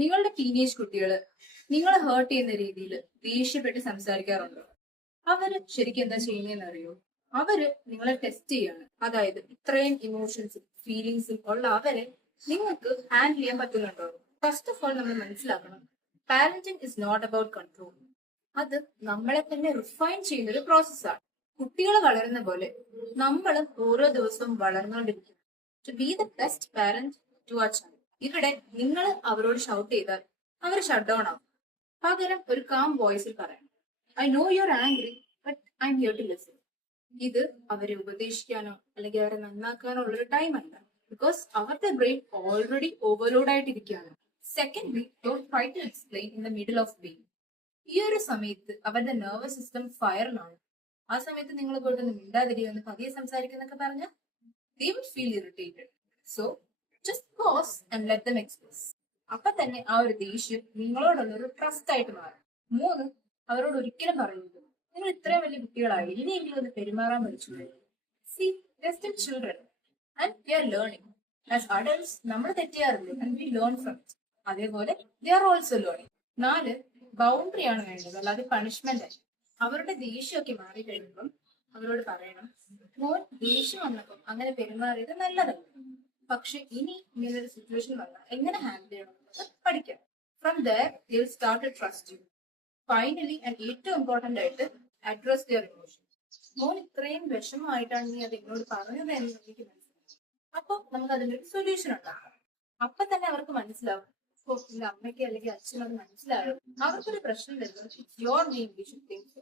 നിങ്ങളുടെ ടീനേജ് കുട്ടികള് നിങ്ങളെ ഹേർട്ട് ചെയ്യുന്ന രീതിയിൽ ദേഷ്യപ്പെട്ട് സംസാരിക്കാറുണ്ടോ? അവര് ശരിക്കും എന്താ ചെയ്യുന്നതെന്ന് അറിയോ? അവര് നിങ്ങളെ ടെസ്റ്റ് ചെയ്യാണ്. അതായത് ഇത്രയും ഇമോഷൻസും ഫീലിങ്സും ഉള്ള അവരെ നിങ്ങൾക്ക് ഹാൻഡിൽ ചെയ്യാൻ പറ്റുന്നുണ്ടോ? ഫസ്റ്റ് ഓഫ് ഓൾ നമ്മൾ മനസ്സിലാക്കണം, parenting is not about control. അത് നമ്മളെ തന്നെ റിഫൈൻ ചെയ്യുന്ന ഒരു പ്രോസസ്സാണ്. കുട്ടികൾ വളരുന്ന പോലെ നമ്മളും ഓരോ ദിവസവും വളർന്നുകൊണ്ടിരിക്കും. To be the best parent to our child. ഇവിടെ നിങ്ങൾ അവരോട് ഷൗട്ട് ചെയ്താൽ അവർ ഷട്ട് ഡൗൺ ആവും. പകരം ഒരു കാം വോയിസിൽ പറയാം, I know you are angry but I am here to listen. ഇത് അവരെ ഉപദേശിക്കാനോ അല്ലെങ്കിൽ അവരെ നന്നാക്കാനോ ഉള്ളൊരു ടൈം അല്ല. ബിക്കോസ് അവരുടെ ബ്രെയിൻ ഓൾറെഡി ഓവർലോഡ് ആയിട്ടിരിക്കുകയാണ്. Secondly, don't try to explain in the middle of pain. ഈ ഒരു സമയത്ത് അവരുടെ നെർവസ് സിസ്റ്റം ഫയറിലാണ്. ആ സമയത്ത് നിങ്ങൾ പോയിട്ടൊന്ന് മിണ്ടാതിരിയൊന്ന് പതിയെ സംസാരിക്കുന്നൊക്കെ പറഞ്ഞാൽ they will feel irritated. So just pause and let them express. അപ്പൊ തന്നെ ആ ഒരു ദേഷ്യം നിങ്ങളോടുള്ള ഒരു ട്രസ്റ്റ് ആയിട്ട് മാറും. മൂന്ന്, അവരോട് ഒരിക്കലും പറയുന്നത് നിങ്ങൾ ഇത്രയും വലിയ കുട്ടികളായി ഇനിയെങ്കിലും ഒന്ന് പെരുമാറാൻ പഠിച്ചു. See, just children and we are learning. As adults നമ്മൾ തെറ്റിയാറില്ലേ and we learn from it. അതേപോലെ ദേ ആർ ഓൾസോ ലേണിംഗ്. നാല്, ബൗണ്ടറി ആണ് വേണ്ടത്, അല്ലാതെ പണിഷ്മെന്റ് അല്ല. അവരുടെ ദേഷ്യമൊക്കെ മാറി കഴിയുമ്പം അവരോട് പറയണം, മോൻ ദേഷ്യം വന്നപ്പം അങ്ങനെ പെരുമാറിയത് നല്ലതല്ല, പക്ഷെ ഇനി ഇങ്ങനൊരു സിറ്റുവേഷൻ വന്നാൽ എങ്ങനെ ഹാൻഡിൽ ചെയ്യണം എന്നുള്ളത് പഠിക്കാം. From there you will start to trust you. Finally and ഏറ്റവും ഇമ്പോർട്ടന്റ് ആയിട്ട്, അഡ്രസ് ദിയർ ഇമോഷൻ. മോൻ ഇത്രയും വിഷമമായിട്ടാണ് നീ അത് എന്നോട് പറഞ്ഞത് എന്ന് എനിക്ക് മനസ്സിലായി. അപ്പൊ നമുക്ക് അതിനൊരു സൊല്യൂഷൻ ഉണ്ടാക്കാം. അപ്പൊ തന്നെ അവർക്ക് മനസ്സിലാവും, ഓ, എന്റെ അമ്മയ്ക്ക് അല്ലെങ്കിൽ അച്ഛനത് മനസ്സിലായോ, അവർക്കൊരു പ്രശ്നം വരുന്നത് it's your name we should think.